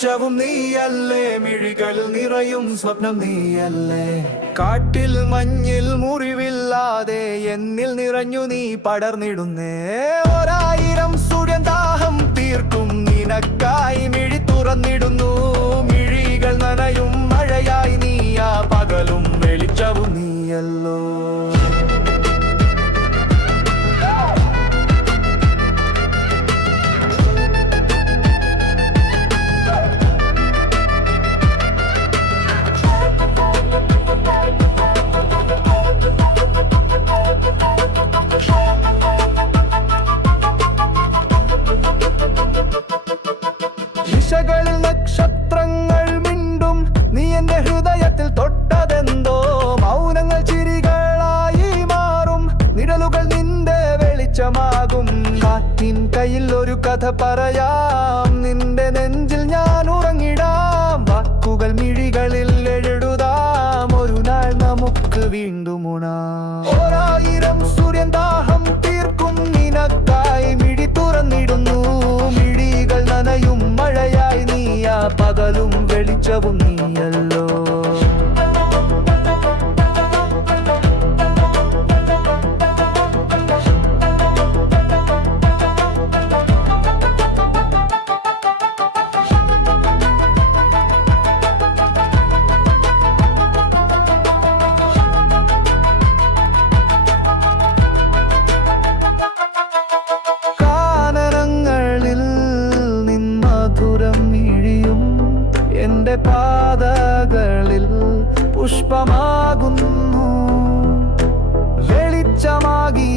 വെളിച്ചവും നീയല്ലേ, മിഴികൾ നിറയും സ്വപ്നം നീയല്ലേ. കാട്ടിൽ മഞ്ഞിൽ മുറിവില്ലാതെ എന്നിൽ നിറഞ്ഞു നീ പടർന്നിടുന്നേ. ഒരായിരം സൂര്യൻ ദാഹം തീർക്കും നിനക്കായി മിഴി തുറന്നിടുന്നു. മിഴികൾ നനയും മഴയായി നീയാ, പകലും വെളിച്ചവും നീയല്ലോ. ദിശകളിൽ നക്ഷത്രങ്ങൾ മിണ്ടും, നീ എന്റെ ഹൃദയത്തിൽ തൊട്ടതെന്തോ. മൗനങ്ങൾ ചിരികളായി മാറും, നിഴലുകൾ നിന്റെ വെളിച്ചമാകും. കാറ്റിൻ കയ്യിൽ ഒരു കഥ പറയാം, നിന്റെ നെഞ്ചിൽ ഞാൻ ഉറങ്ങിടാം. വാക്കുകൾ മിഴികളിൽ എഴുതാം, ഒരു നാൾ നമുക്ക് വീണ്ടും ഉണാം. ഒരായിരം സൂര്യൻ ദാഹം തീർക്കും നിനക്കായി മിഴി തുറന്നിടുന്നു. മിഴികൾ നനയും മഴയായി നീയാ, പകലും വെളിച്ചവും നീയല്ലോ. എന്റെ പാതകളിൽ പുഷ്പമാകുന്നു, വെളിച്ചമാകി